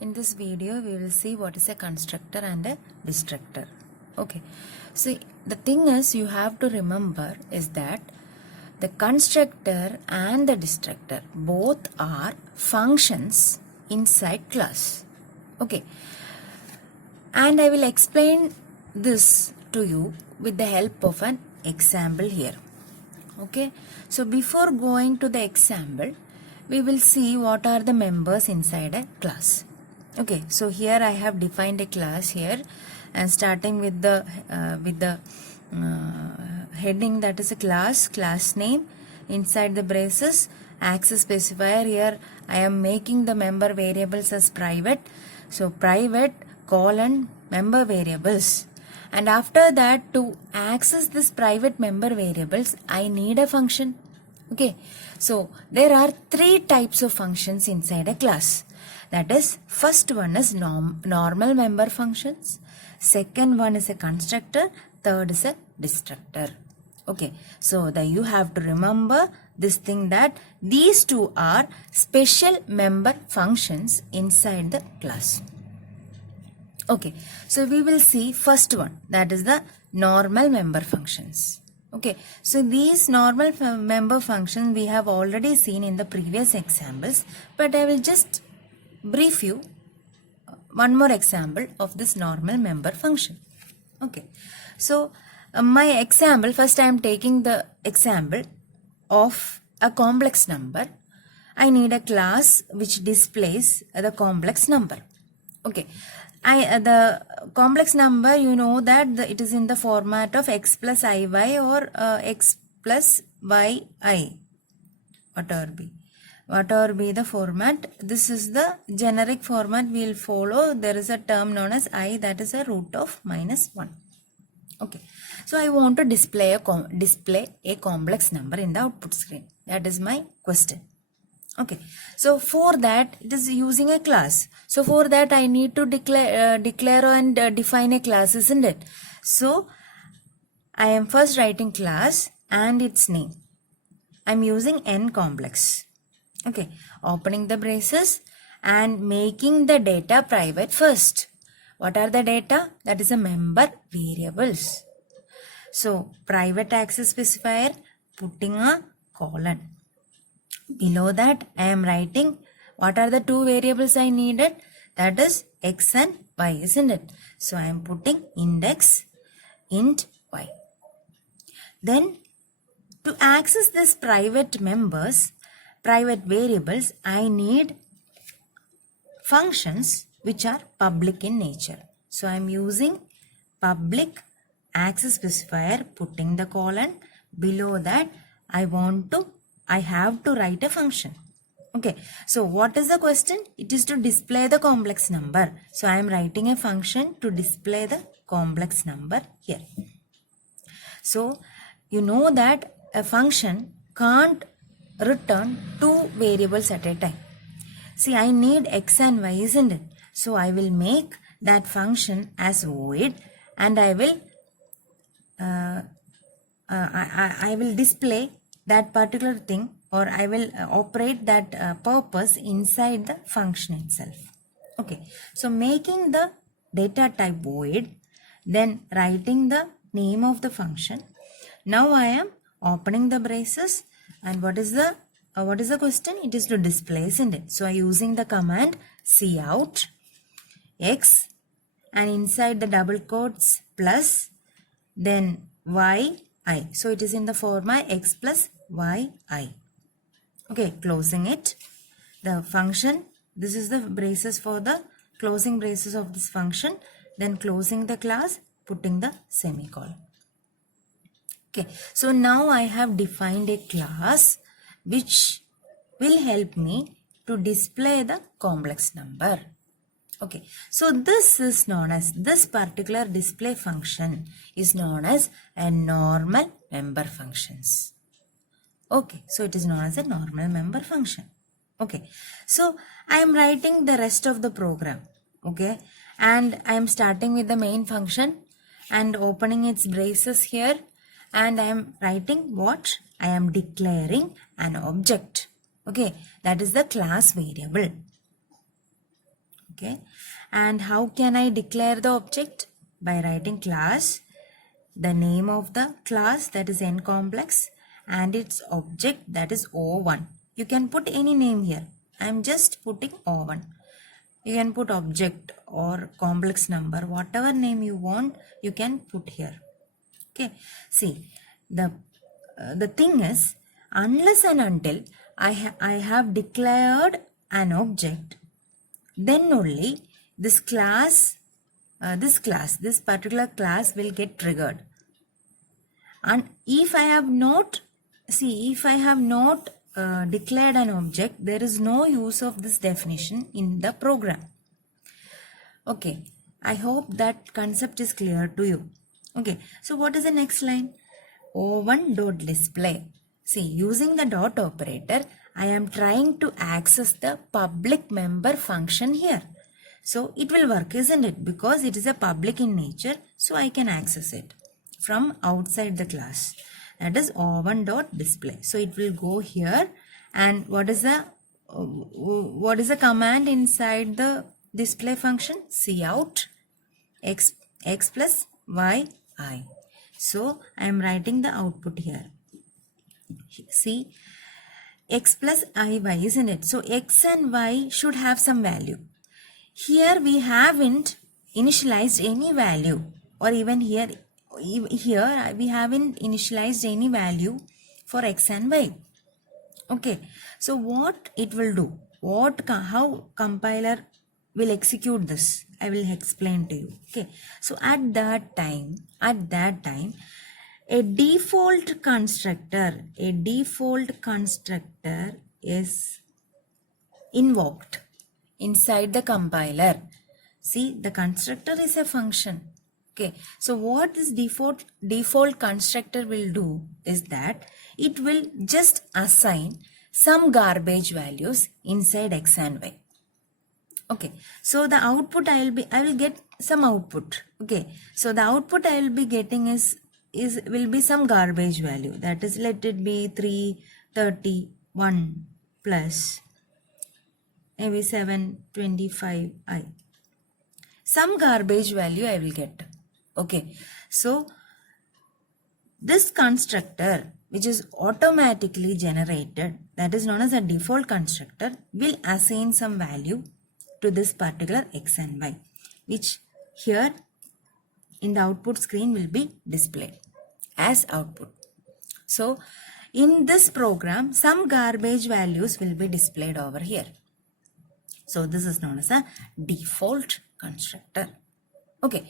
In this video, we will see what is a constructor and a destructor. Okay, so the thing is, you have to remember is that the constructor and the destructor both are functions inside class. Okay, and I will explain this to you with the help of an example here. Okay, so before going to the example, we will see what are the members inside a class. Okay, so here I have defined a class here, and starting with the heading, that is a class name, inside the braces, access specifier. Here I am making the member variables as private, so private colon member variables. And after that, to access this private member variables, I need a function. Okay, so there are three types of functions inside a class. That is, first one is normal member functions, second one is a constructor, third is a destructor. Okay, so you have to remember this thing, that these two are special member functions inside the class. Okay, so we will see first one, that is the normal member functions. Okay, so these normal member functions we have already seen in the previous examples, but I will just brief you one more example of this normal member function. Okay, so my example, first I am taking the example of a complex number. I need a class which displays the complex number. Okay, the complex number, you know that it is in the format of x plus iy or x plus yi, whatever be the format. This is the generic format we will follow. There is a term known as I, that is a root of -1. Okay, so I want to display a complex number in the output screen. That is my question. Okay, so for that it is using a class. So for that I need to declare and define a class, isn't it? So I am first writing class and its name. I am using n complex. Okay, opening the braces and making the data private first. What are the data? That is a member variables. So private access specifier, putting a colon. Below that I am writing what are the two variables I needed, that is x and y, isn't it? So I am putting index int y. Then to access this private variables, I need functions which are public in nature. So I am using public access specifier, putting the colon. Below that I have to write a function. Okay, so what is the question? It is to display the complex number. So I am writing a function to display the complex number here. So you know that a function can't return two variables at a time. See, I need x and y, isn't it? So I will make that function as void, and I will display that particular thing, or I will operate that purpose inside the function itself. Okay, so making the data type void, then writing the name of the function. Now I am opening the braces, and what is the question? It is to display, isn't it? So I am using the command cout x, and inside the double quotes plus, then yi. So it is in the format x plus yi. Okay, closing it. The function, this is the braces for the closing braces of this function. Then closing the class, putting the semicolon. Okay, so now I have defined a class which will help me to display the complex number. Okay, so this particular display function is known as a normal member functions. Okay, so it is known as a normal member function. Okay, so I am writing the rest of the program. Okay, and I am starting with the main function and opening its braces here, and I am writing what? I am declaring an object. Okay, that is the class variable. Okay, and how can I declare the object? By writing class, the name of the class, that is n complex, and its object, that is O1. You can put any name here. I am just putting O1. You can put object or complex number, whatever name you want, you can put here. Okay, see, the thing is, unless and until I have declared an object, then only this particular class will get triggered. And if I have not declared an object, there is no use of this definition in the program. Okay, I hope that concept is clear to you. Okay, so what is the next line? O1.display. See, using the dot operator, I am trying to access the public member function here. So it will work, isn't it? Because it is a public in nature, so I can access it from outside the class. That is O1.display. So it will go here, and what is the command inside the display function? Cout x plus y I. So I am writing the output here. See, x plus iy, isn't it? So x and y should have some value. Here we haven't initialized any value, or even here we haven't initialized any value for x and y. Okay, so what it will do, how compiler will execute this, I will explain to you. Okay, so at that time a default constructor is invoked inside the compiler. See, the constructor is a function. Okay, so what this default constructor will do is that it will just assign some garbage values inside x and y. Okay, so the output I will get some output. Okay, so the output I will be getting will be some garbage value, that is, let it be 331 plus maybe 725i. Some garbage value I will get. Okay, so this constructor, which is automatically generated, that is known as a default constructor, will assign some value to this particular x and y, which here in the output screen will be displayed as output. So in this program, some garbage values will be displayed over here. So this is known as a default constructor. Okay,